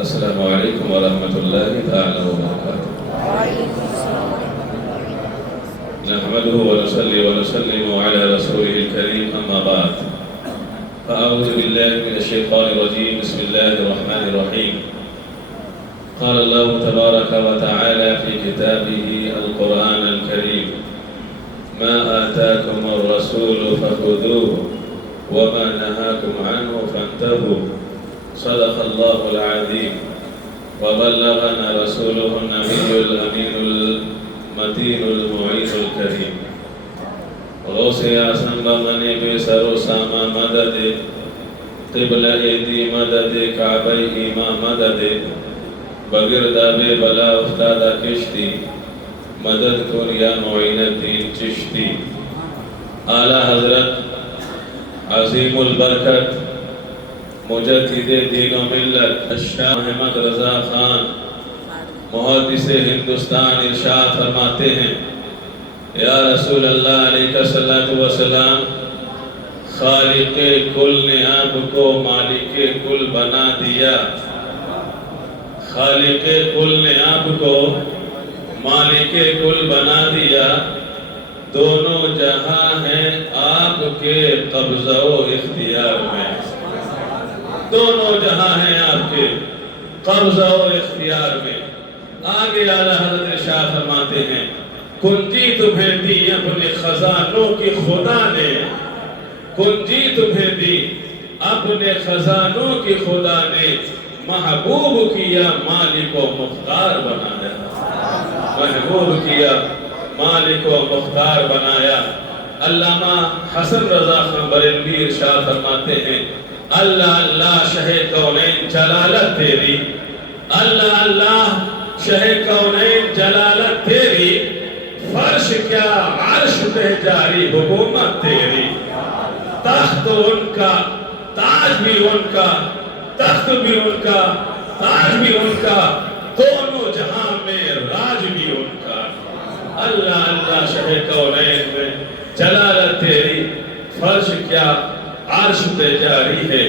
السلام علیکم ورحمۃ اللہ تعالی وبرکاتہ۔ نحمده ونصلي ونسلم على رسوله الكريم أما بعد فأعوذ بالله من الشيطان الرجيم بسم الله الرحمن الرحيم قال الله تبارك وتعالى في كتابه القرآن الكريم ما آتاكم الرسول فخذوه وما نهاكم عنه فانتهوا صدق الله العظيم وبلغنا رسوله النبي الأمين المتين المعين الكريم غوث اعظم بمن بسر ساما مدد قبل ایدی مدد کعبہ ایما مدد بگرداب بلا افتادہ کشتی مدد کن یا معین الدین چشتی اعلی حضرت عظیم البرکت مجدد دین و ملت الشاہ محمد رضا خان محدث ہندوستان ارشاد فرماتے ہیں یا رسول اللہ علیہ الصلوۃ والسلام خالق کل نے آپ کو مالک کل بنا دیا، خالق کل نے آپ کو مالک کل بنا دیا، دونوں جہاں ہیں آپ کے قبضہ و اختیار میں، دونوں جہاں ہیں آپ کے قبضہ و اختیار میں۔ آگے اعلیٰ حضرت ارشاد فرماتے ہیں کنجی تمہیں دی اپنے خزانوں کی خدا نے، کنجی تمہیں دی اپنے خزانوں کی خدا نے، محبوب کیا مالک و مختار بنایا، محبوب کیا مالک و مختار بنایا۔ علامہ حسن رضا خان بریلوی ارشاد فرماتے ہیں اللہ اللہ شہ کونین جلالت تیری، اللہ اللہ شہ کونین جلالت تیری، فرش کیا عرش پہ جاری حکومت تیری، تخت ان کا تاج بھی ان کا، تخت بھی ان کا تاج بھی ان کا، دونوں جہاں میں راج بھی ان کا۔ اللہ اللہ شہ کونین میں جلالت تیری، فرش کیا عرش پہ جاری ہے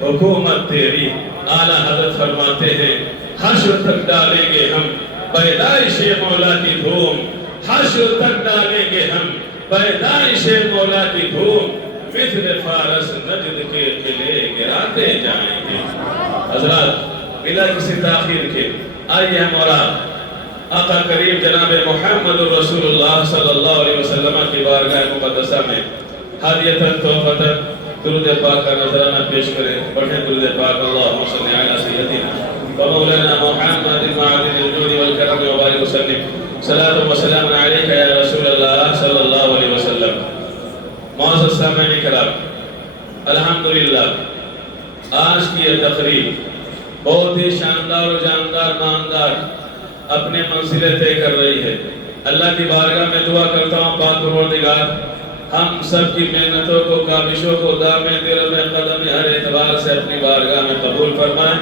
حکومت تیری۔ اعلیٰ حضرت فرماتے ہیں حشر تک ڈالیں گے ہم پیدائش مولا کی دھوم، حشر تک ڈالیں گے ہم پیدائش مولا کی دھوم، مثل فارس نجد کے قلعے گراتے جائیں گے۔ حضرات بلا کسی تاخیر کے آئیے ہم اور آقا کریم جناب محمد رسول اللہ صلی اللہ علیہ وسلم کی بارگاہ مقدسہ میں ہدیۃً تحفۃً درود پاک کا نذرانہ پیش کریں۔ پڑھیں درود پاک اللہم صلی علی سیدنا ومولانا محمد معدن الجود والکرم وبارک وسلم صلاۃ و سلام علیک یا رسول اللہ صلی اللہ علیہ وسلم۔ معزز سامعین کرام، الحمدللہ آج کی یہ تقریب بہت ہی شاندار و جاندار ماندار اپنے منزلیں طے کر رہی ہے۔ اللہ کی بارگاہ میں دعا کرتا ہوں پاک پروردگار ہم سب کی محنتوں کو کابشوں کو دام دل میں قدم ہر اعتبار سے اپنی بارگاہ میں قبول فرمائیں،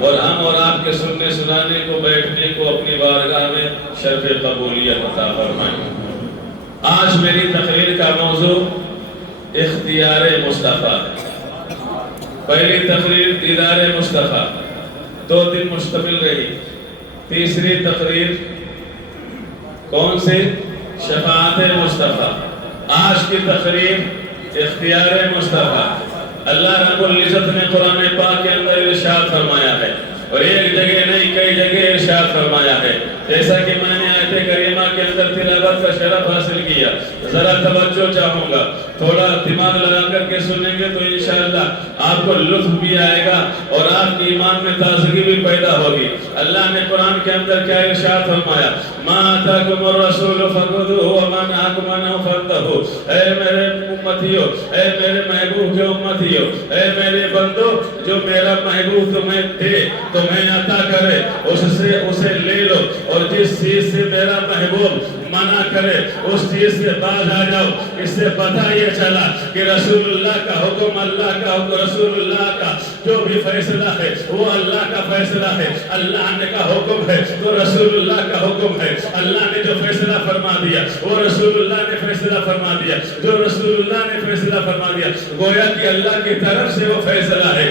اور ہم اور آپ کے سننے سنانے کو بیٹھنے کو اپنی بارگاہ میں شرف قبولیت عطا فرمائیں۔ آج میری تقریر کا موضوع اختیار مصطفیٰ ہے۔ پہلی تقریر دیدار مصطفیٰ 2 دن مشتمل رہی، تیسری تقریر کون سے؟ شفاعت مصطفیٰ۔ آج کی تقریر اختیار مصطفیٰ۔ اللہ رب العزت نے قرآن پاک کے اندر ارشاد فرمایا ہے، اور ایک جگہ نہیں کئی جگہ ارشاد فرمایا ہے، جیسا کہ میں نے آیت کریمہ کے اندر تلاوت کا شرف حاصل کیا۔ ذرا توجہ چاہوں گا، تھوڑا دماغ لگا کر کے سنیں گے تو انشاءاللہ آپ کو لطف بھی آئے گا اور آپ کی ایمان میں تازگی بھی پیدا ہوگی۔ اللہ نے قرآن کے اندر کیا ارشاد فرمایا؟ ما آتاکم الرسول فخذوہ وما نہاکم عنہ فانتہوا۔ اے میرے امتیوں، اے میرے محبوب کے امتیوں، اے میرے بندو، جو میرا محبوب تمہیں دے تمہیں عطا کرے اس سے اسے لے لو، اور جس چیز سے میرا محبوب منع کرے اس چیز سے باز آ جاؤ۔ اس سے پتہ یہ چلا کہ رسول اللہ کا حکم، اللہ کا حکم، رسول اللہ کا جو بھی فیصلہ ہے وہ اللہ کا فیصلہ ہے۔ اللہ نے کا حکم ہے تو رسول اللہ کا حکم ہے۔ اللہ نے جو فیصلہ فرما دیا وہ رسول اللہ نے فیصلہ فرما دیا، جو رسول اللہ نے فیصلہ فرما دیا گویا کہ اللہ کی طرف سے وہ فیصلہ ہے۔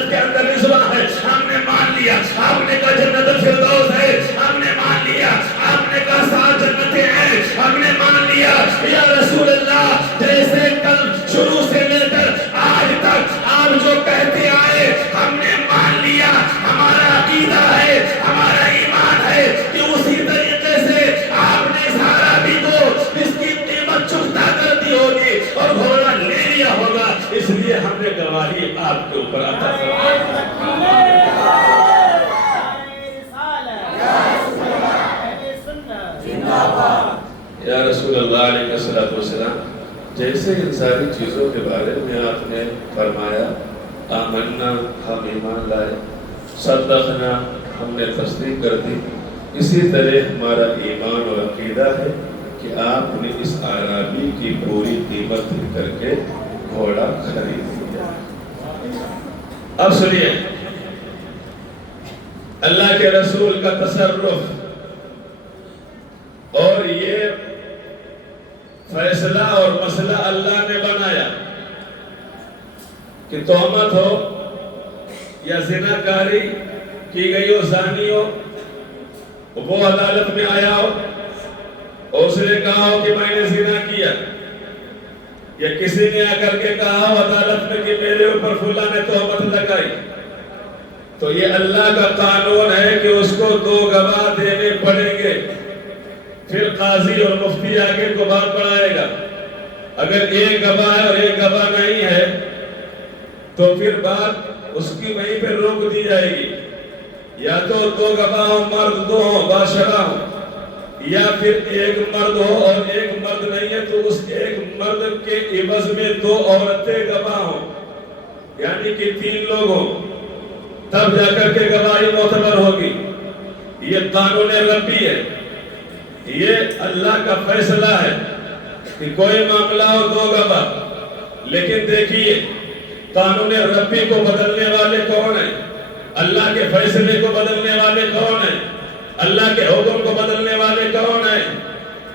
جنت کے اندر رضوان ہے، ہم نے مان لیا۔ آپ نے کہا جنت الفردوس ہے، ہم نے مان لیا۔ آپ نے کہا 7 جنتیں ہیں، ہم نے مان لیا۔ یا رسول اللہ، جیسے کل شروع سے لے کر آج تک آپ جو کہتے آئے ہم نے مان لیا، ہمارا عقیدہ ہے، ہمارا ایمان ہے کہ اسی طریقے سے آپ نے اس عربی کو اس کی قیمت چکتا کر دی ہوگی اور گھوڑا لے لیا ہوگا، اس لیے ہم نے گواہی آپ کے اوپر عطا فرمائی۔ یا رسول اللہ علیہ السلام، جیسے ان ساری چیزوں کے بارے میں آپ نے فرمایا آمنا، ہم ایمان لائے، صدقنا، ہم نے تصدیق کر دی، اسی طرح ہمارا ایمان اور عقیدہ ہے کہ آپ نے اس اعرابی کی پوری قیمت کر کے گھوڑا خرید لیا۔ اب سنیے اللہ کے رسول کا تصرف اور یہ فیصلہ اور مسئلہ اللہ نے بنایا کہ تہمت ہو یا زناکاری کی گئی ہو، زانی ہو، وہ عدالت میں آیا ہو اور اس نے کہا ہو کہ میں نے زنا کیا، یا کسی نے آ کر کے کہا ہو عدالت میں کہ میرے اوپر فلاں نے تہمت لگائی، تو یہ اللہ کا قانون ہے کہ اس کو 2 گواہ دینے پڑیں گے۔ پھر قاضی اور مفتی آگے کو بات بڑھائے گا، اگر ایک گواہ ہے اور ایک گواہ نہیں ہے تو پھر بات اس کی وہیں پہ روک دی جائے گی، یا تو 2 گواہ ہوں، مرد 2 ہوں، باشرہ ہوں، یا پھر ایک مرد ہو اور ایک مرد نہیں ہے تو اس ایک مرد کے عوض میں 2 عورتیں گواہ ہوں، یعنی کہ 3 لوگ ہوں، تب جا کر کے گواہی معتبر ہوگی۔ یہ قانون ربی ہے، یہ اللہ کا فیصلہ ہے کہ کوئی معاملہ ہو 2 گواہ، لیکن دیکھیے قانون ربی کو بدلنے والے کون ہیں؟ اللہ کے فیصلے کو بدلنے والے کون ہیں؟ اللہ کے حکم کو بدلنے والے کون ہیں؟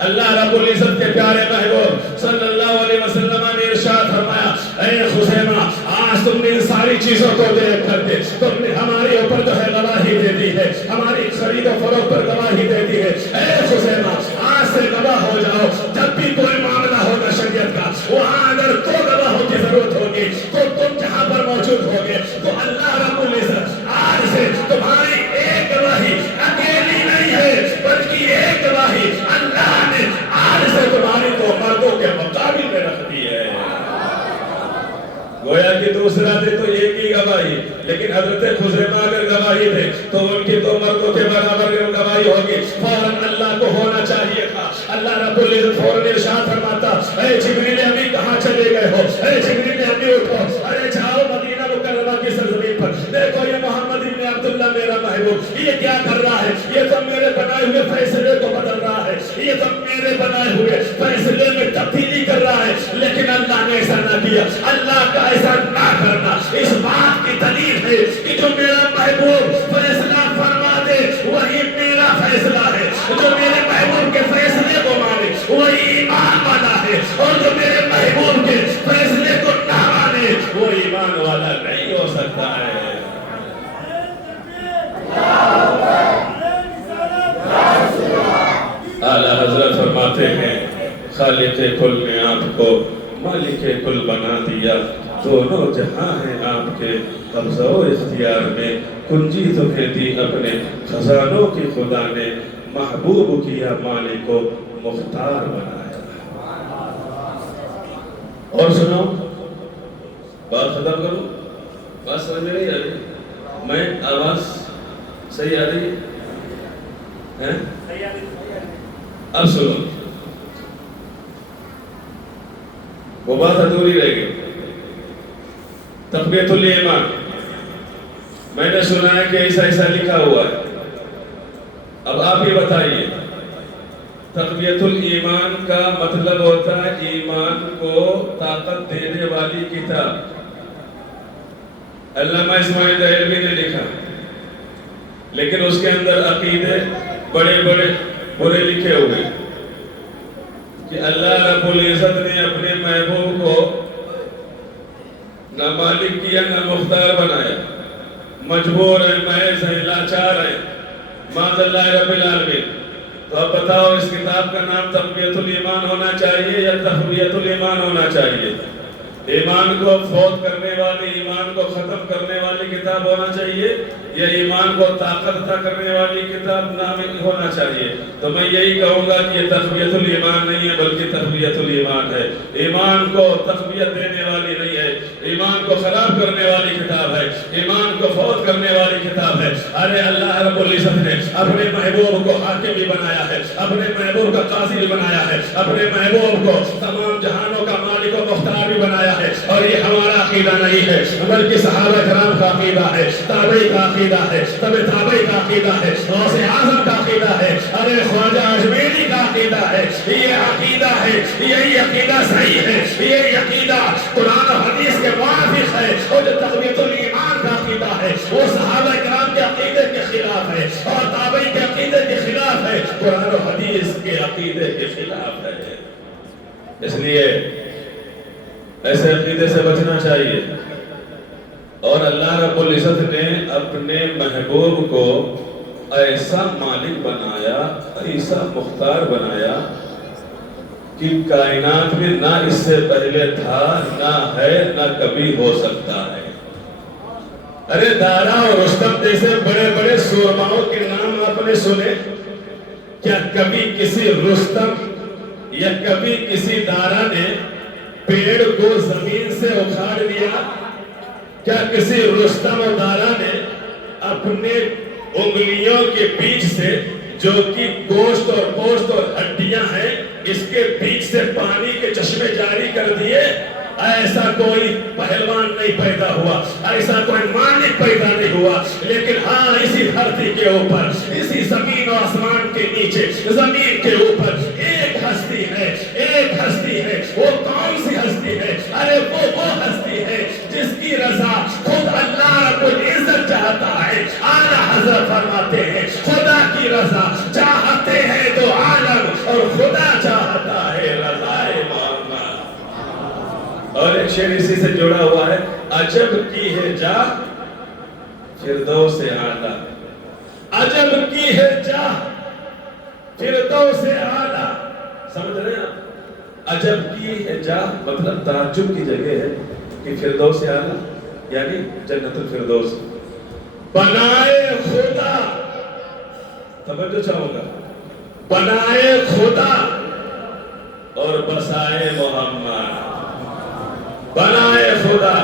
اللہ رب العزت کے پیارے محبوب صلی اللہ علیہ وسلم نے ارشاد فرمایا، اے خزیمہ، آج تم نے ان ساری چیزوں کو دیکھ کر کے تم نے ہمارے اوپر جو ہے گواہی دے دی ہے، ہماری خرید و فروخت پر گواہی دے دی ہے۔ اے خزیمہ، آج سے گواہ ہو جاؤ، جب بھی کوئی معاملہ ہوگا شریعت کا، وہاں اگر 2 گواہوں کی ضرورت ہوگی تو تم جہاں پر موجود ہوگے تو اللہ رب العزت آج سے تمہاری ایک گواہی اکیلی نہیں ہے، بلکہ ایک گواہی اللہ نے آج سے تمہاری 2 مردوں کے مقابل میں رکھ دی ہے۔ گویا کہ دوسرا دے تو ایک ہی گواہی، لیکن حضرت خزیمہ اگر گواہی دے تو ان کی 2 مردوں کے برابر گواہی ہوگی۔ فوراً اللہ کو ہونا چاہیے تھا، اللہ رب العزت فوراً ارشاد فرماتا، اے جبریل امی کہاں چلے گئے ہو؟ اے جبریل امی اٹھو، ارے جاؤ مدینہ مکرمہ کی سرزمین پر، دیکھو یہ محمد ابن عبداللہ میرا محبوب یہ کیا کر رہا ہے، یہ تو میرے بنائے ہوئے فیصلے کو بدل رہا ہے، یہ تو میرے بنائے ہوئے فیصلے میں تبدیلی کر رہا ہے۔ لیکن اللہ نے ایسا نہ کیا۔ اللہ کا ایسا نہ کرنا اس بات کی دلیل ہے کہ جو میرا محبوب فیصلہ فرما دے وہی میرا فیصلہ ہے، جو میرے محبوب کے فیصلے کو مانے وہی ایمان والا ہے، اور جو میرے محبوب کے فیصلے کو نہ مانے وہ ایمان والا نہیں ہو سکتا ہے۔ اعلیٰ حضرت فرماتے ہیں خالق کل نے آپ کو مالک کل بنا دیا، دونوں جہاں ہیں آپ کے قبضہ و اختیار میں، کنجی تمہیں دی اپنے خزانوں کی خدا نے، محبوب کیا مالک کو مختار بنایا۔ اور سنو بات ختم کروں، بات سمجھ میں نہیں آ رہی؟ میں آواز صحیح آ رہی ہے؟ اب سنو، وہ بات ادھوری رہ گئی، تقویت الایمان۔ میں نے سنا ہے کہ ایسا لکھا ہوا ہے، اب آپ یہ بتائیے تقویت الایمان کا مطلب ہوتا ہے ایمان کو طاقت دینے والی کتاب۔ علامہ اسماعیل دہلوی نے لکھا، لیکن اس کے اندر عقیدے بڑے بڑے برے لکھے ہوئے کہ اللہ رب العزت نے اپنے محبوب کو نہ مالک کیا نہ مختار بنایا، مجبور ہیں، محض ہیں، لاچار ہیں، معاذ اللہ رب العالمین۔ تو اب بتاؤ اس کتاب کا نام تقویۃ الایمان ہونا چاہیے یا تقویۃ الایمان ہونا چاہیے؟ ایمان کو فوت کرنے والی، ایمان کو ختم کرنے والی کتاب ہونا چاہیے یا ایمان کو طاقت عطا کرنے والی کتاب نام ہونا چاہیے؟ تو میں یہی کہوں گا کہ یہ تقویۃ الایمان نہیں ہے بلکہ تقویۃ الایمان ہے۔ ایمان کو تقویت دینے والی نہیں ہے، ایمان کو خراب کرنے والی کتاب ہے، ایمان کو فوت کرنے والی کتاب ہے۔ ارے اللہ رب العزت نے اپنے محبوب کو حاکم بھی بنایا ہے، اپنے محبوب کا قاضی بھی بنایا ہے، اپنے محبوب کو تمام جہانوں کا مالک و مختار بھی بنایا ہے۔ اور یہ ہمارا عقیدہ نہیں ہے بلکہ صحابہ کرام کا عقیدہ ہے، تابعی کا عقیدہ ہے، تابعی کا عقیدہ ہے، غوث اعظم کا عقیدہ ہے، ارے خواجہ اجمیری کا عقیدہ ہے۔ یہ عقیدہ ہے، یہی عقیدہ صحیح ہے، یہ عقیدہ قرآن و حدیث کے موافق ہے۔ اور جو تقویۃ الایمان کا عقیدہ ہے وہ صحابہ کرام کے عقیدے کے خلاف ہے اور تابعی کے عقیدے کے خلاف ہے، قرآن و حدیث کے عقیدے کے خلاف ہے۔ اس لیے ایسے عقیدے سے بچنا چاہیے۔ اور اللہ رب العزت نے اپنے محبوب کو ایسا مالک بنایا، ایسا مختار بنایا کہ کائنات میں نہ اس سے پہلے تھا، نہ ہے، نہ کبھی ہو سکتا ہے۔ ارے دارا اور رستم جیسے بڑے بڑے سورماؤں کے نام آپ نے سنے؟ کیا کبھی کسی رستم یا کبھی کسی دارا نے پیڑ کو زمین سے اکھاڑ دیا؟ کیا کسی رستم و دارا نے اپنے انگلیوں کے بیچ سے، جو کہ گوشت اور پوست اور ہڈیاں ہیں، اس کے بیچ سے پانی کے چشمے جاری کر دیے؟ ایسا کوئی پہلوان نہیں پیدا ہوا، ایسا کوئی مالک پیدا نہیں ہوا۔ لیکن ہاں اسی دھرتی کے اوپر، اسی زمین و آسمان کے نیچے، زمین کے اوپر ایک ہستی ہے، ایک ہستی ہے۔ وہ کون سی ہستی ہے؟ ارے وہ ہستی ہے جس کی رضا خود اللہ رب العزت چاہتا ہے۔ اعلیٰ حضرت فرماتے ہیں خدا کی رضا چاہتے ہیں تو عالم، اور خدا چاہتا ہے رضائے محمد۔ اور ایک شعر اسی سے جڑا ہوا ہے، عجب کی ہے جا فردوس اعلیٰ، عجب کی ہے جا فردوس اعلیٰ۔ سمجھ رہے ہیں؟ عجب کی ہے جا مطلب تعجب کی جگہ ہے کہ فردوس اعلیٰ یعنی جنت الفردوس۔ بنائے خدا، توجہ چاہوں گا، بنائے خدا اور بسائے محمد، بنائے خدا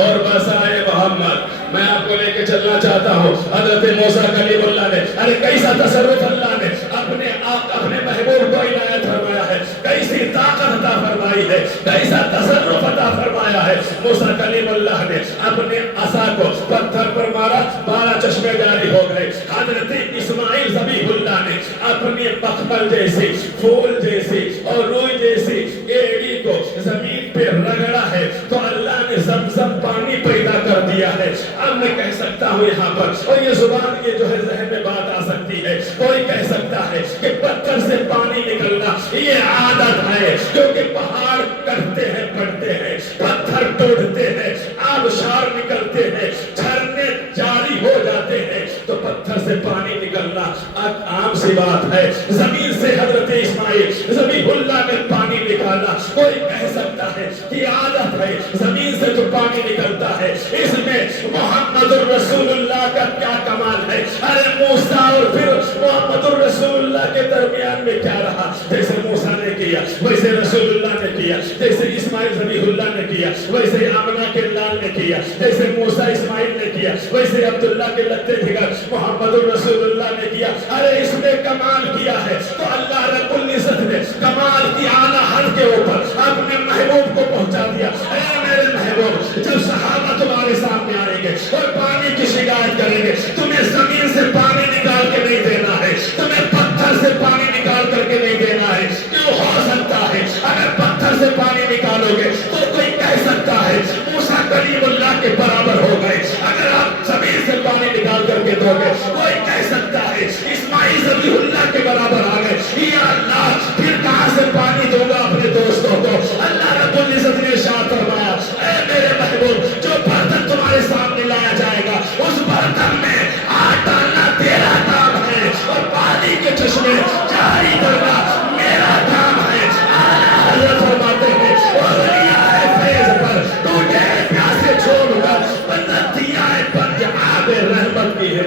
اور بسائے محمد۔ میں آپ کو لے کے چلنا چاہتا ہوں حضرت موسیٰ کلیم اللہ نے، ارے کیسا تصرف اللہ نے اپنے محبوب کو عنایت فرمایا ہے، کیسی طاقت عطا فرمائی ہے، کیسا تصرف عطا فرمایا ہے۔ موسیٰ کلیم اللہ نے اپنے عصا کو پتھر پر مارا، 12 چشمے جاری ہو گئے۔ حضرت اسماعیل ذبیح اللہ نے اپنی مخمل جیسی، پھول جیسی اور روئی جیسی ایڑی کو زمین پہ رگڑا ہے تو اللہ نے زمزم پانی پیدا کر دیا ہے۔ اب میں کہہ سکتا ہوں یہاں پر، اور یہ زبان یہ جو ہے ذہن میں بات آ سکتی ہے، کوئی کہہ سکتا ہے کہ پتھر سے پانی نکلنا یہ عادت ہے، کیونکہ پہاڑ کٹتے ہیں، پڑتے ہیں، پتھر توڑتے ہیں، آبشار نکلتے ہیں، جھرنے جاری ہو جاتے ہیں، تو پتھر سے پانی نکلنا عام سی بات ہے۔ زمین سے حضرت اسماعیل ذبیح اللہ نے پانی نکالا، کوئی کہہ سکتا ہے کہ عادت ہے، زمین سے جو پانی نکلتا ہے اس میں محمد الرسول اللہ کا کیا کمال ہے۔ ارے موسیٰ اور پھر محمد الرسول اللہ کے درمیان میں کیا رہا؟ جیسے موسیٰ نے کیا ویسے رسول اللہ نے کیا، جیسے اسماعیل ذبیح اللہ نے کیا ویسے آمنہ کے لال نے کیا، جیسے موسیٰ اسماعیل نے کیا ویسے عبداللہ کے لتے جگر محمد الرسول اللہ نے کیا۔ ارے اس نے کمال کیا ہے تو اللہ رب العزت نے کمال کی اعلیٰ حد کے اوپر اپنے محبوب کو پہنچا دیا۔ اے میرے محبوب، جب صحابہ تمہارے سامنے آئیں گے اور پانی کی شکایت کریں گے، تمہیں زمین سے پانی نکال کے نہیں دینا ہے، تمہیں پتھر سے پانی نکال کر کے نہیں دینا ہے۔ کیوں ہو سکتا ہے اگر پتھر سے پانی نکالو گے تو کوئی کہہ سکتا ہے موسیٰ کلیم اللہ کے برابر ہو گئے، اگر آپ زمین سے پانی نکال کر کے دو گے کوئی کہہ سکتا ہے اسماعیل ذبیح اللہ کے برابر آ گئے، یا اللہ پھر کہاں سے پانی دوں گا اپنے دوستوں کو۔ اللہ رب العزت نے ارشاد فرمایا، اے میرے محبوب، جو برتن تمہارے سامنے لایا جائے گا اس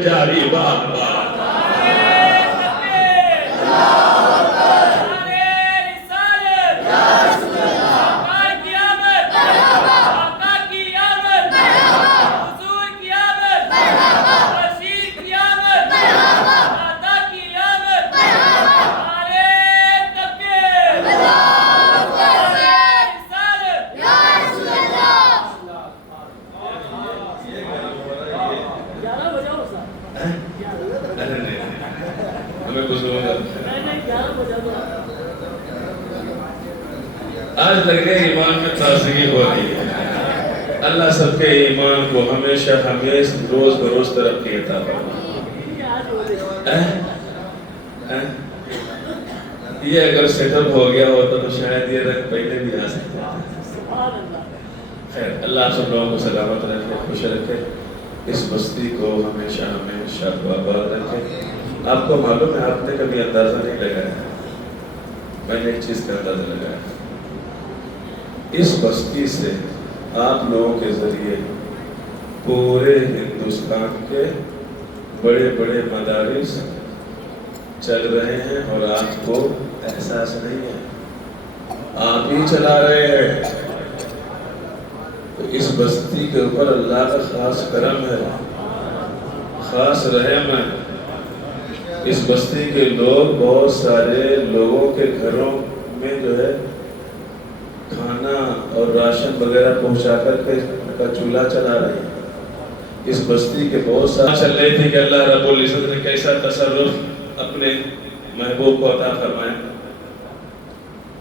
جاری بار بار آج لگے ایمان میں تازگی ہو رہی ہے. اللہ سب کے ایمان کو ہمیشہ روز بروز ترقی عطا فرمائے. یہ اگر سیٹ اپ ہو گیا ہوتا تو شاید یہ رنگ پہلے بھی آ سکتا ہے. خیر اللہ سب لوگوں کو سلامت رکھے, خوش رکھے, اس بستی کو ہمیشہ آباد رکھے. آپ کو معلوم ہے آپ نے کبھی اندازہ نہیں لگایا, میں نے ایک چیز کا اندازہ لگایا. اس بستی سے آپ لوگوں کے ذریعے پورے ہندوستان کے بڑے بڑے مدارس چل رہے ہیں اور آپ کو احساس نہیں ہے, آپ ہی چلا رہے ہیں. تو اس بستی کے اوپر اللہ کا خاص کرم ہے, خاص رحم ہے. اس بستی کے لوگ بہت سارے لوگوں کے گھروں میں جو ہے کھانا اور راشن وغیرہ پہنچا کر کے کا چولہا چلا رہے ہیں. اس بستی کے بہت سارے چل رہی تھی کہ اللہ رب العزت نے کیسا تصرف اپنے محبوب کو عطا فرمایا.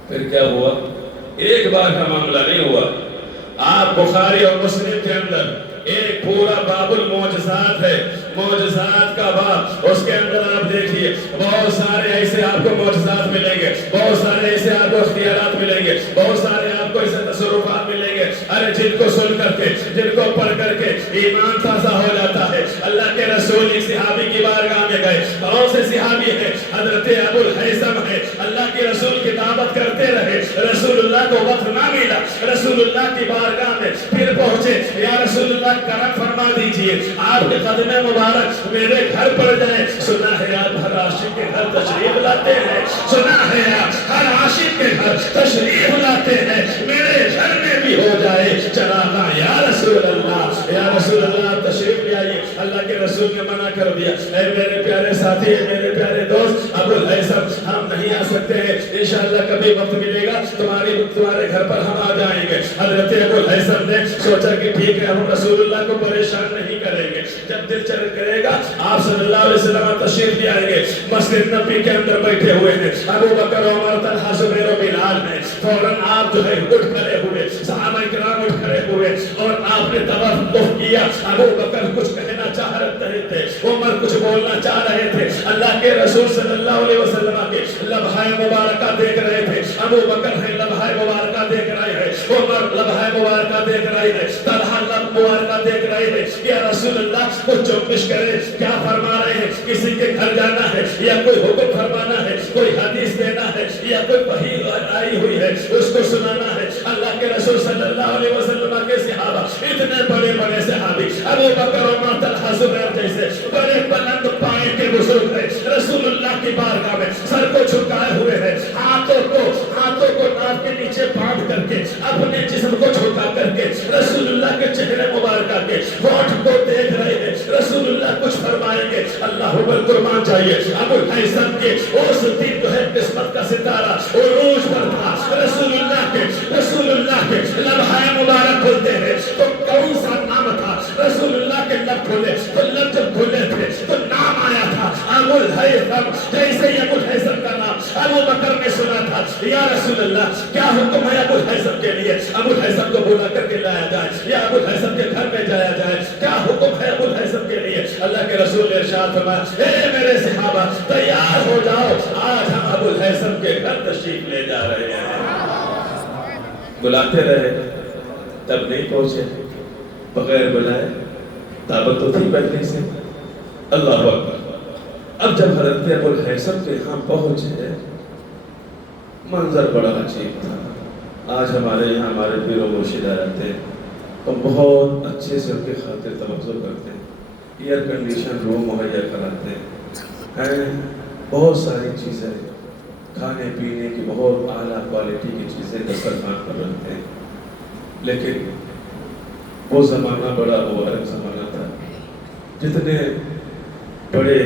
پھر کیا ہوا؟ ایک بار کا معاملہ نہیں ہوا. آپ بخاری اور مسلم کے اندر ایک پورا باب المعجزات ہے, معجزات کا باب. اس کے اندر آپ دیکھیے بہت سارے ایسے آپ کو معجزات ملیں گے, بہت سارے ایسے آپ کو اختیارات ملیں گے, بہت سارے آپ کو ایسے تصرفات ملیں گے ارے جن کو سن کر کے, جن کو پڑھ کر کے ایمان تازہ ہو جاتا ہے. اللہ کے رسول ایک صحابی کی بارگاہ میں گئے. کون سے صحابی ہے؟ حضرت ابو الہیثم ہے. اللہ کے رسول کی دعوت کرتے رہے, رسول اللہ کو وقت نہ ملا. رسول اللہ کی بارگاہ میں پھر پہنچے, یا رسول اللہ کرم فرما دیجئے, آپ کے قدم مبارک میرے گھر پر جائیں. سنا ہے آپ ہر عاشق کے گھر تشریف لاتے ہیں, سنا ہے آپ ہر عاشق کے گھر تشریف لاتے ہیں, میرے گھر میں بھی ہو جائے چراغاں یا رسول اللہ, یا رسول اللہ آپ تشریف لے آئیے. اللہ کے رسول نے منع کر دیا. اے میرے پیارے ساتھی, میرے پیارے دوست, ابو الہیثم ہم نہیں آ سکتے ہیں, انشاءاللہ کبھی وقت ملے گا تمہارے گھر پر ہم آ جائیں گے. حضرت ابو الہیثم نے سوچا کہ ٹھیک ہے, ہم رسول اللہ کو پریشان نہیں کریں گے. جب دل چل کرے گا آپ صلی اللہ علیہ وسلم تشریف لے آئیں گے. مسجد نبی کے اندر بیٹھے ہوئے ہیں ابو بکر, عمر, طلحہ, زبیر و بلال ہیں. فوراً آپ جو ہے اٹھ کھڑے ہوئے, صحابہ کرام اٹھ کھڑے ہوئے اور آپ نے توقف کیا. ابو بکر کچھ کہنا چاہ رہے تھے, عمر کچھ بولنا چاہ رہے تھے. اللہ کے رسول صلی اللہ علیہ وسلم کے لمحہ مبارکہ دیکھ رہے تھے. ابو بکر ہے لمحہ مبارکہ دیکھ رہے ہیں, عمر لمحہ مبارکہ دیکھ رہے ہیں, طلحہ لمحہ مبارکہ دیکھ رہے ہیں. یا رسول اللہ کچھ چوکش کرے, کیا فرما رہے ہیں؟ کسی کے گھر جانا ہے یا کوئی حکم فرمانا ہے, کوئی حدیث دینا ہے یا کوئی وحی آئی ہوئی ہے اس کو سنانا ہے. اللہ کے رسول صلی اللہ علیہ وسلم کے صحابہ, اتنے بڑے بڑے صحابی, ابو بکر, عمر, طلحہ, زبیر جیسے بڑے بلند پائے کے بزرگ ہیں, رسول اللہ کی بارگاہ میں سر کو جھکائے ہوئے ہیں, ہاتھوں کو ناک کے نیچے باندھ کر کے, اپنے جسم کو جھکا کر کے رسول اللہ کے چہرے مبارکہ کے ہونٹ کو دیکھ رہے ہیں. رسول اللہ کچھ فرمائیں گے, اللہ قربان چاہیے. ابو الہیثم کے اس دن جو ہے قسمت کا ستارہ عروج پر تھا. رسول اللہ کے لمحہ مبارک کھلتے ہیں تو کون سا نام تھا؟ رسول اللہ کے لب کھولے تو لب جب کھولے تھے تو نام آیا تھا ابو الہیثم. جیسے ہی ابو الہیثم کا نام ابو بکر نے سنا تھا, یا رسول اللہ کیا حکم ہے ابو الہیثم کے لیے؟ ابو الہیثم کو بلا کر کے لایا جائے یا ابو الہیثم کے گھر میں جایا جائے, کیا حکم ہے ابو الہیثم کے لیے؟ اللہ کے رسول نے ارشاد فرمایا, اے میرے صحابہ تیار ہو جاؤ, آج ہم ابو الہیثم کے گھر تشریف لے جا رہے ہیں. بلاتے رہے تب نہیں پہنچے, بغیر بلائے, دعوت تو تھی پہلے سے. اللہ اکبر. اب جب حضرت ابو الہیثم کے یہاں پہنچے, منظر بڑا عجیب تھا. آج ہمارے یہاں ہمارے پیر و مرشد رہتے ہیں تو بہت اچھے سے ان کی خاطر توجہ کرتے ہیں. ایئر کنڈیشن روم مہیا کراتے ہیں، بہت ساری چیزیں کھانے پینے کی بہت اعلیٰ کوالٹی کی چیزیں دسترخوان پر رکھتے ہیں، لیکن وہ زمانہ بڑا مبارک زمانہ تھا۔ جتنے بڑے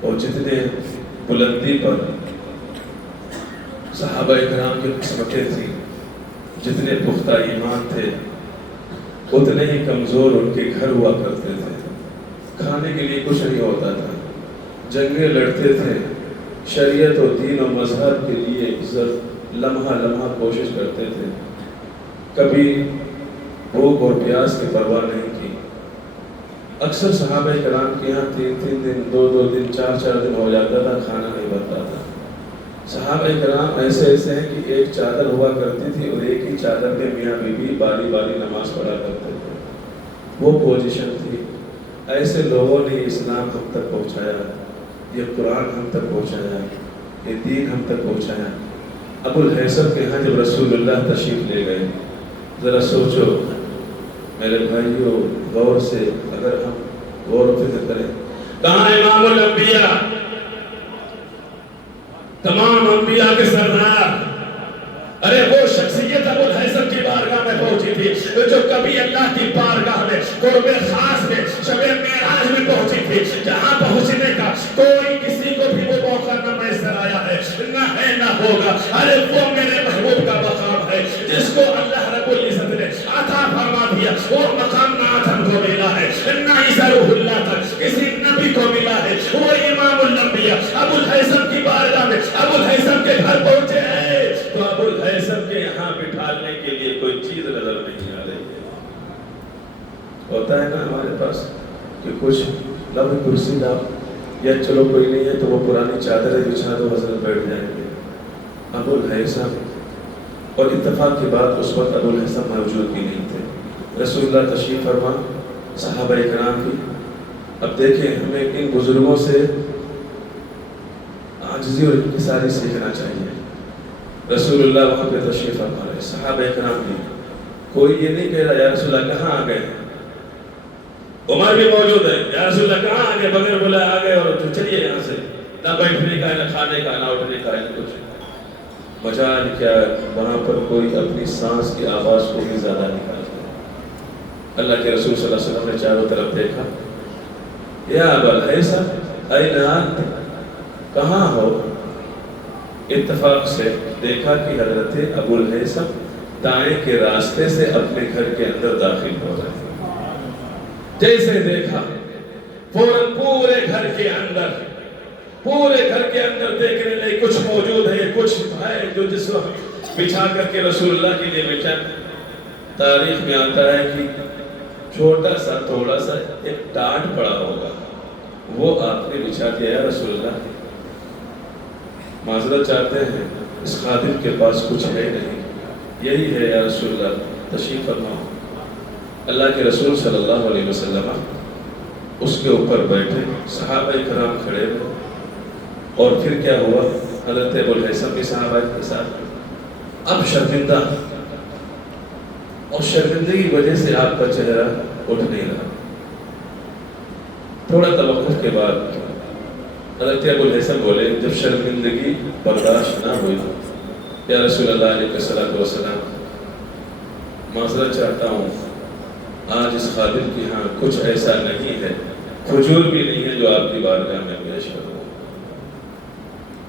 اور جتنے بلندی پر صحابہ کرام کی قسمتیں تھیں، جتنے پختہ ایمان تھے، اتنے ہی کمزور ان کے گھر ہوا کرتے تھے۔ کھانے کے لیے کچھ نہیں ہوتا تھا، جنگیں لڑتے تھے، شریعت و دین و مذہب کے لیے عزت لمحہ لمحہ کوشش کرتے تھے، کبھی بھوک اور پیاس کی پرواہ نہیں کی۔ اکثر صحابہ کرام کے یہاں 3 دن 2 دن 4 دن ہو جاتا تھا، کھانا نہیں بنتا تھا۔ صحابہ کرام ایسے ہیں کہ ایک چادر ہوا کرتی تھی اور ایک ہی چادر میں میاں بیوی باری باری نماز پڑھا کرتے تھے، وہ پوزیشن تھی۔ ایسے لوگوں نے اسلام ہم تک پہنچایا، یہ قرآن ہم تک پہنچایا، یہ دین ہم تک پہنچایا۔ ابو الحیثم کے ہاں جب رسول اللہ تشریف لے گئے، ذرا سوچو میرے بھائیوں، غور سے اگر ہم غور و فکر کریں، کہاں امام الانبیاء، تمام انبیاء کے سردار، ارے وہ شخصیت ابو الحیثم کی بارگاہ میں پہنچی تھی جو کبھی اللہ کی بارگاہ میں قرب خاص میں شب معراج میں پہنچی تھی، جہاں پہنچنے کا کوئی کسی کو بھی وہ موقع نہ میسر آیا ہے، نہ ہے نہ ہوگا۔ ارے وہ میرے محبوب کا مقام ہے جس کو اللہ رب العزت نے عطا فرما دیا، وہ مقام نہ آدم کو ملا ہے، نہ عیسیٰ روح اللہ تک کسی نبی کو ملا ہے۔ وہ امام الانبیاء ابو الحیثم کی بارگاہ میں ابو الحیثم کے گھر پہنچے ہیں، تو ابو الحیثم کے یہاں بٹھالنے کے لیے کوئی چیز نظر نہیں آ رہی ہے۔ ہوتا ہے نا ہمارے پاس کہ کچھ لمحے کرسی لاؤ، یا چلو کوئی نہیں ہے تو وہ پرانی چادریں بچھا دو، حضرت بیٹھ جائیں گے۔ ابو الحیثم، اور اتفاق کی بات اس وقت ابو الحیثم موجود بھی نہیں تھے، رسول اللہ تشریف فرما، صحابہ کرام کی۔ اب دیکھیں ہمیں ان بزرگوں سے عاجزی اور انکساری سیکھنا چاہیے۔ رسول اللہ وہاں پہ تشریف فرما رہے، صحابہ کرام بھی، کوئی یہ نہیں کہہ رہا یا رسول اللہ کہاں آ گئے، عمر بھی موجود ہے، یا رسول اللہ کہاں آ گئے، بغیر بولے آ گئے اور چلیے یہاں سے، نہ بیٹھنے کا نہ کھانے کا نہ اٹھنے کا نہ کچھ۔ مجال کیا وہاں پر کوئی اپنی سانس کی آواز کو بھی زیادہ نکالتا۔ اللہ کے رسول صلی اللہ علیہ وسلم نے چاروں طرف دیکھا، یا ابا الحیثم این انت، کہاں ہو؟ اتفاق سے دیکھا کہ حضرت ابو الحیثم دائیں کے راستے سے اپنے گھر کے اندر داخل ہو رہے ہیں۔ جیسے دیکھا فوراً پورے گھر کے اندر دیکھنے لئے کچھ موجود ہے، کچھ ہے جو جس وقت بچھا کر کے رسول اللہ کے لیے بچھا۔ تاریخ میں آتا ہے کہ چھوٹا سا تھوڑا سا ایک ٹاٹ پڑا ہوگا، وہ آپ نے بچھا دیا، یا رسول اللہ معذرت چاہتے ہیں اس خادم کے پاس کچھ ہے نہیں، یہی ہے یا رسول اللہ تشریف فرماؤ۔ اللہ کے رسول صلی اللہ علیہ وسلم اس کے اوپر بیٹھے، صحابہ کرام کھڑے ہوئے، اور پھر کیا ہوا، حضرت ابو الحیثم بھی صحابہ کے ساتھ اب شرمندہ، اور شرمندگی کی وجہ سے آپ کا چہرہ اٹھ نہیں رہا۔ تھوڑا توقف کے بعد حضرت ابو الحیثم بولے، جب شرمندگی برداشت نہ ہوئی، یا رسول اللہ علیہ وسلم معذرت چاہتا ہوں، آج اس خادم کی ہاں کچھ ایسا نہیں ہے، کھجور بھی نہیں ہے جو آپ کی بارگاہ میں پیش کروں۔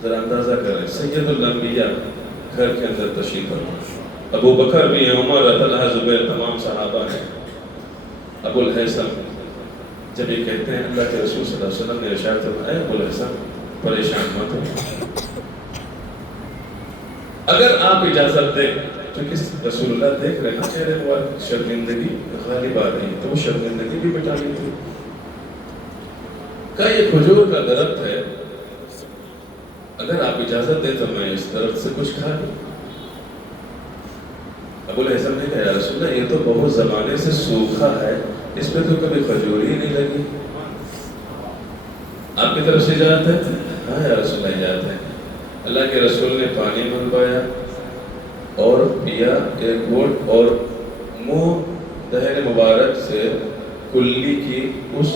ذرا اندازہ کریں، سید الانبیاء گھر کے اندر تشریف فرما، ابو بکر بھی ہیں، عمر، طلحہ، زبیر، تمام صحابہ ہیں۔ ابو الحیثم جب یہ کہتے ہیں، اللہ کے رسول صلی اللہ علیہ وسلم نے ارشاد فرمایا، ابو الحیثم پریشان مت ہو، اگر آپ اجازت دیں، چونکہ رسول اللہ دیکھ رہے ہیں چہرے پر شرمندگی غالب آ رہی ہے، تو وہ شرمندگی بھی مٹانی تھی۔ کہ یہ کھجور کا درخت ہے، اگر آپ اجازت دیں تو میں اس درخت سے کچھ کھا لوں۔ ابو الحیثم نے کہا، یا رسول اللہ یہ تو بہت زمانے سے سوکھا ہے، اس پہ تو کبھی کھجور ہی نہیں لگی، آپ کی طرف سے اجازت ہے؟ ہاں یا رسول اللہ اجازت ہے۔ اللہ کے رسول نے پانی منگوایا اور پیا ایک گھونٹ، اور منہ دہن مبارک سے کلی کی اس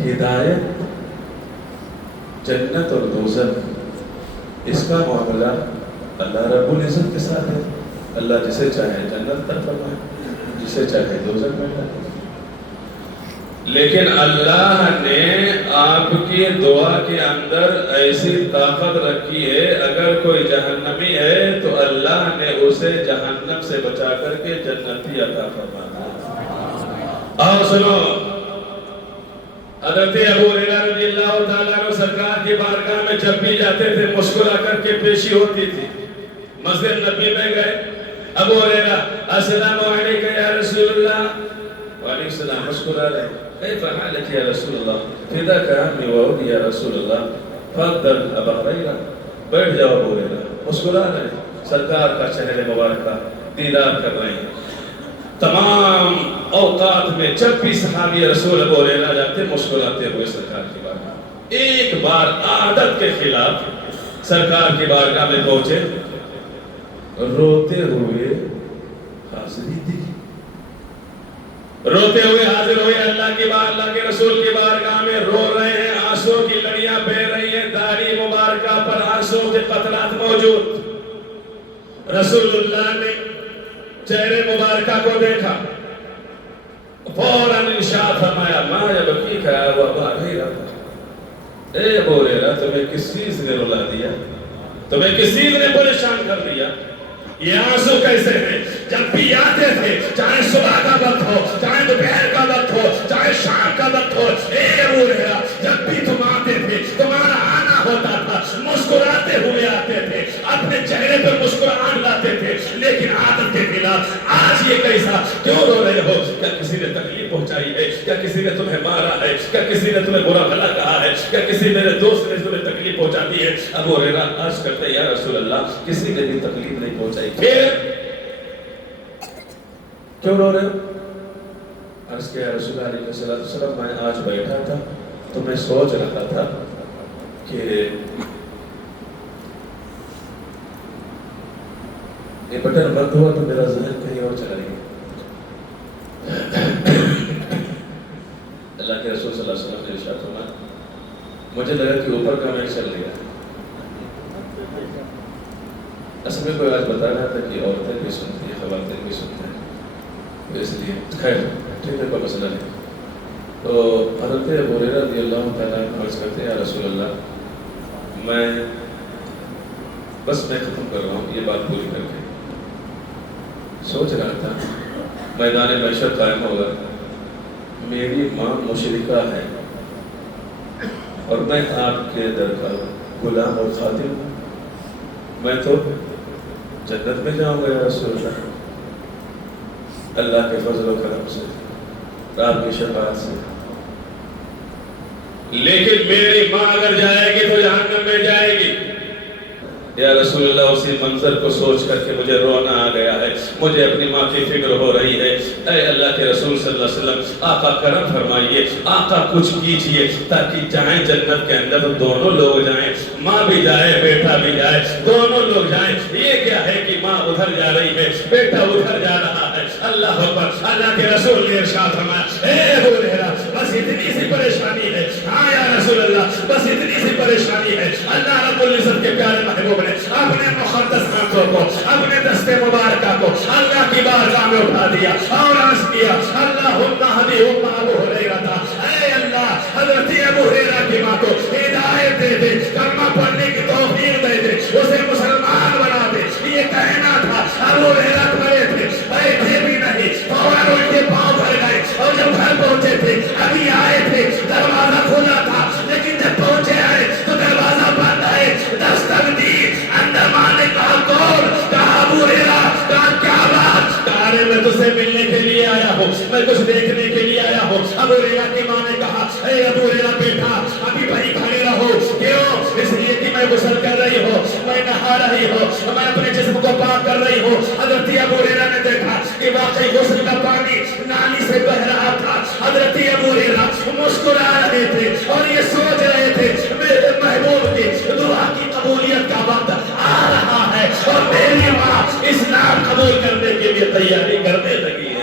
ہدایت، جنت اور دوزخ، اس کا معاملہ اللہ رب العزت کے ساتھ ہے. اللہ جسے چاہے جنت تک فرمائے، جسے چاہے دوزخ میں ڈالے. لیکن اللہ نے آپ کی دعا کے اندر ایسی طاقت رکھی ہے، اگر کوئی جہنمی ہے تو اللہ نے اسے جہنم سے بچا کر کے جنتی عطا فرمانا ہے. اور سنو، حضرت ابو ہریرہ رضی اللہ تعالیٰ عنہ سرکار کی بارگاہ میں جب بھی جاتے تھے مسکرا کر کے پیشی ہوتی تھی. مسجد نبی میں گئے، ابو ہریرہ السلام علیکم یا رسول اللہ. وعلیکم السلام. مسکرا رہے، کیف حالک یا رسول اللہ، فداک عمی و ابی یا رسول اللہ، تفضل ابا ہریرہ. بیٹھ جاؤ ابو ہریرہ. مسکرا رہے، سرکار کا چہرے مبارکہ دیدار کر رہے ہیں. تمام اوقات میں جب بھی صحابی رسول ابو ہریرہ جاتے مسکراتے ہوئے سرکار کی بارگاہ. ایک بار عادت کے خلاف سرکار کی بارگاہ میں پہنچے، روتے ہوئے حاضری دی. روتے ہوئے حاضر ہوئے اللہ کے رسول کی بارگاہ میں، رو رہے ہیں، آنسوں کی لڑیاں بہہ رہی ہیں، داڑھی مبارکہ پر آنسوں کے قطرات موجود. رسول اللہ نے چہرے مبارکہ کو دیکھا، فوراً ارشاد فرمایا، ما یبکیک یا ابا ہریرہ. اے ابو ہریرہ، تمہیں کس چیز نے رلا دیا؟ تمہیں کس چیز نے پریشان کر دیا؟ یہ آنسو کیسے ہیں؟ جب بھی آتے تھے، چاہے صبح کا وقت ہو، چاہے دوپہر کا وقت ہو، چاہے شام کا وقت ہو، اے ابو ہریرہ، جب بھی تم آتے تھے، تمہارا آنا ہوتا تھا، مسکراتے ہوئے آتے تھے، اپنے چہرے پر مسکراہٹ لاتے تھے. لیکن عادت کے خلاف آج یہ کیسا؟ کیوں رو رہے ہو؟ کیا کسی نے تکلیف پہنچائی ہے؟ کیا کسی نے تمہیں مارا ہے؟ کیا کسی نے تمہیں برا بھلا کہا ہے؟ کیا کسی میرے دوست نے تمہیں تکلیف پہنچا دی ہے؟ ابو ہریرہ عرض کرتے، یا رسول اللہ، کسی نے بھی تکلیف نہیں پہنچائی. پھر کیوں رو رہے ہو؟ عرض کیا رسول اللہ علیہ وسلم، میں آج بیٹھا تھا تو میں سوچ رہا تھا کہ یہ بٹن بند ہوا تو میرا ذہن کہیں اور چلا گیا. اللہ کے رسول صلی اللہ علیہ وسلم نے ارشاد فرمایا، مجھے لگا کہ اوپر کا میں چل گیا. اصل میں کوئی آج بتا رہا تھا کہ عورتیں بھی سنتی ہیں، خواتین بھی سنتے ہیں، اس لیے خیر ٹھیک ہے، کوئی مسئلہ نہیں. تو حضرت ابو ہریرہ رضی اللہ تعالیٰ عنہ عرض کرتے ہیں، یا رسول اللہ، میں ختم کر رہا ہوں یہ بات پوری کر کے. سوچ رہا تھا میدان محشر قائم ہوگا، میری ماں مشرکہ ہے اور میں آپ کے در کا غلام اور خادم ہوں. میں تو جنت میں جاؤں گا یا رسول اللہ. اللہ کے فضل و کرم سے، آپ کی شفاعت سے. لیکن میری ماں اگر جائے گی تو جہنم میں جائے گی. یا رسول اللہ، اسی منظر کو سوچ کر کے مجھے رونا آ گیا ہے، مجھے اپنی ماں کی فکر ہو رہی ہے. اے اللہ کے رسول صلی اللہ علیہ وسلم، آقا کرم فرمائیے، آقا کچھ کیجئے تاکہ جائیں جنت کے اندر تو دونوں لوگ جائیں، ماں بھی جائے بیٹا بھی جائے، دونوں لوگ جائیں. یہ کیا ہے کہ ماں ادھر جا رہی ہے، بیٹا ادھر جا رہا ہے. اللہ اکبر. اللہ کے رسول نے ارشاد فرمایا، اے ابو ہریرہ، بس اتنی سی پریشانی ہے. ہاں یا رسول اللہ، بس اتنی سی پریشانی ہے. اللہ رب العزت کے پیارے محبوب نے اپنے مقدس ہاتھوں کو، اپنے دست مبارکہ کو اللہ کی بارگاہ میں اٹھا دیا اور عرض کیا، اللہم اہدی ابو ہریرہ. اے اللہ، حضرت ابو ہریرہ کی ماں کو ہدایت دے دے، کلمہ پڑھنے کی توفیق دے دے، اسے مسلمان بنا دے. یہ کہنا تھا. ابو ہریرہ پڑے تھے، بیٹھے بھی نہیں، فوراً ان کے پاؤں بھر گئے. اور جب گھر پہنچے تھے، ابھی آئے تھے، دروازہ کھلا تھا، لیکن جب پہنچے آئے تو دروازہ بند ہے. دستک دی، اندر ماں نے کہا کون؟ کہا ابو ہریرہ. کہا کیا بات؟ کہا میں تجھے ملنے کے لیے آیا ہوں، میں کچھ دیکھنے کے لیے آیا ہوں. ابو ہریرہ کی ماں نے کہا، اے ابو ہریرہ بیٹا، ابھی بھائی کھڑے رہو. کیوں؟ اس لیے کہ میں غسل کر رہی ہوں، میں نہا رہی ہوں، میں اپنے جسم کو پاک کر رہی ہوں. حضرت ابو ہریرہ نے دیکھا کہ واقعی غسل کا پانی نالی سے بہ رہا تھا. حضرت ابو ہریرہ مسکرا رہے تھے اور یہ سوچ رہے تھے، میرے محبوب کی دعا کی قبولیت کا وقت آ رہا ہے اور میری ماں اسلام قبول کرنے کے لیے تیاری کرنے لگی ہے.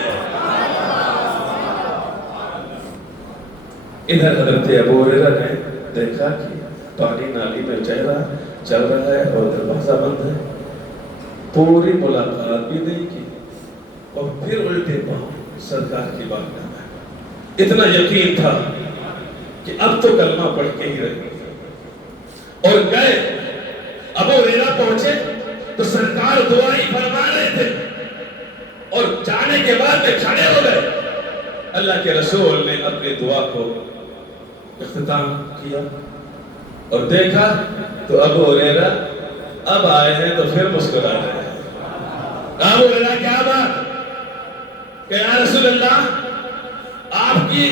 ادھر حضرت ابو ہریرہ نے دیکھا کہ پانی نالی میں چل رہا ہے اور دروازہ بند ہے. پوری ملاقات بھی نہیں کی اور پھر الٹے پاؤں سرکار کی بات کرنا ہے. اتنا یقین تھا کہ اب تو کلمہ پڑھ کے ہی رہے. اور گئے ابو ہریرہ پہنچے تو سرکار دعائی فرما رہے تھے اور جانے کے بعد میں کھڑے ہو گئے. اللہ کے رسول نے اپنی دعا کو اختتام کیا اور دیکھا تو ابو ہریرہ اب آئے ہیں تو پھر مسکرا رہے ہیں. ابو ہریرہ کیا بات کہ یا رسول اللہ آپ کی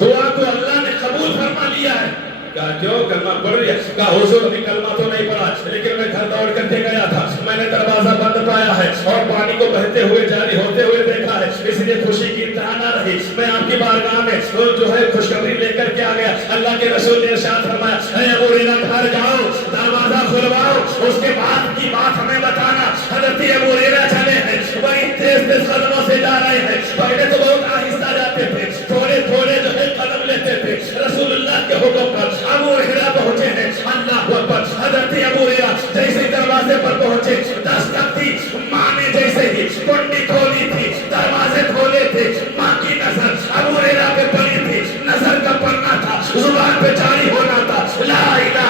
دعا کو اللہ نے قبول فرما لیا ہے. کہا کیوں کلمہ پڑھ رہی ہے؟ کہا حضور ابھی کلمہ تو نہیں پڑھا لیکن میں گھر دوڑ کر کے گیا تھا. میں نے دروازہ بند پایا ہے اور پانی کو بہتے ہوئے جاری ہوتے ہوئے دیکھا ہے. اس لیے خوشی کی انتہا نہ رہی. میں آپ کی بارگاہ میں جو ہے خوشخبری لے کر کے آ گیا. اللہ کے رسول نے ارشاد فرمایا اے ابو ہریرہ گھر جاؤ دروازہ کھلواؤ اس کے بعد کی بات ہمیں بتانا. حضرت ابو ہریرہ چلے ہیں بڑی تیز تیز قدموں سے جا رہے ہیں. پہلے تو بہت آہستہ جاتے تھے تھوڑے تھوڑے جو ہے قدم لیتے تھے. رسول اللہ کے حکم پر ابو ہریرہ پہنچے ہیں. اللہ اکبر. حضرت ابو ہریرہ جیسے دروازے پر پہنچے دستک تھی ماں نے جیسے ہی کنڈی کھولی تھی دروازے کھولے تھے. ماں کی نظر ابو ہریرہ پہ پڑی تھی. نظر کا پڑنا تھا زبان پہ جاری ہونا تھا لا الہ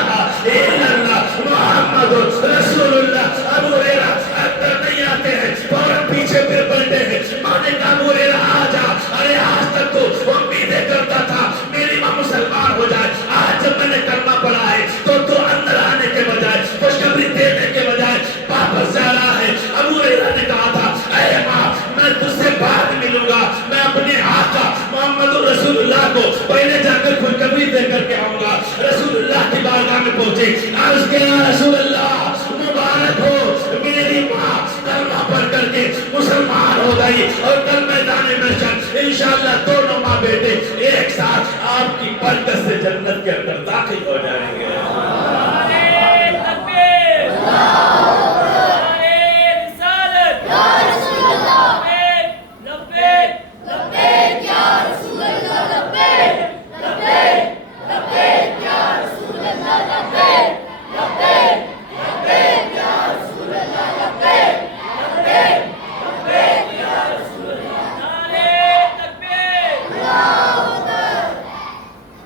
الا اللہ محمد رسول اللہ. ابو ہریرہ اندر نہیں آتے ہیں فوراً پیچھے پھر پلٹے ہیں. ماں نے کہا ابو ہریرہ آ جا. ارے آج تک تو امیدیں کرتا تھا میری ماں مسلمان ہو جائے. آج جب میں نے کلمہ پڑھا ہے تو اندر آنے کے بجائے خوشخبری دینے کے بجائے واپس جا رہا ہے. ابو ہریرہ نے کہا تھا اے ماں میں تجھ سے بعد ملوں گا. میں اپنے آقا محمد رسول اللہ کو پہلے جا کر خوشخبری دے کر کے آؤں گا. رسول اللہ کی بارگاہ میں پہنچے. عرض کیا رسول اللہ مبارک ہو میری ماں کلمہ پڑھ کر کے مسلمان ہو گئی اور کل میدان محشر انشاءاللہ دونوں ماں بیٹے ایک ساتھ آپ کی برکت سے جنت کے اندر داخل ہو جائیں گے.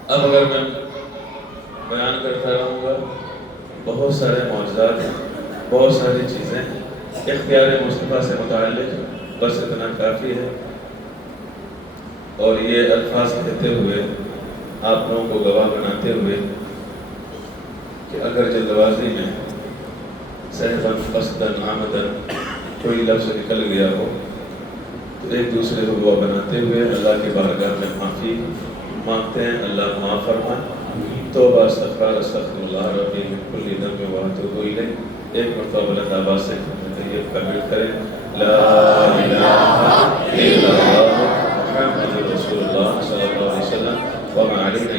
اب اگر میں بیان کرتا رہوں گا بہت سارے معجزات ہیں بہت ساری چیزیں اختیار مصطفیٰ سے متعلق بس اتنا کافی ہے. اور یہ الفاظ کہتے ہوئے آپ لوگوں کو گواہ بناتے ہوئے کہ اگر جلد بازی میں سہواً قصداً عامداً کوئی لفظ نکل گیا ہو تو ایک دوسرے کو گواہ بناتے ہوئے اللہ کی بارگاہ میں معافی مانگتے ہیں. اللہ معاف فرمائے. توبہ استغفار استغفر اللہ ربی من کل ذنب واتوب الیہ. ایک مرتبہ بلند آواز سے طیب کامل کریں لا الہ الا اللہ محمد رسول اللہ صلی اللہ علیہ وسلم وما علینا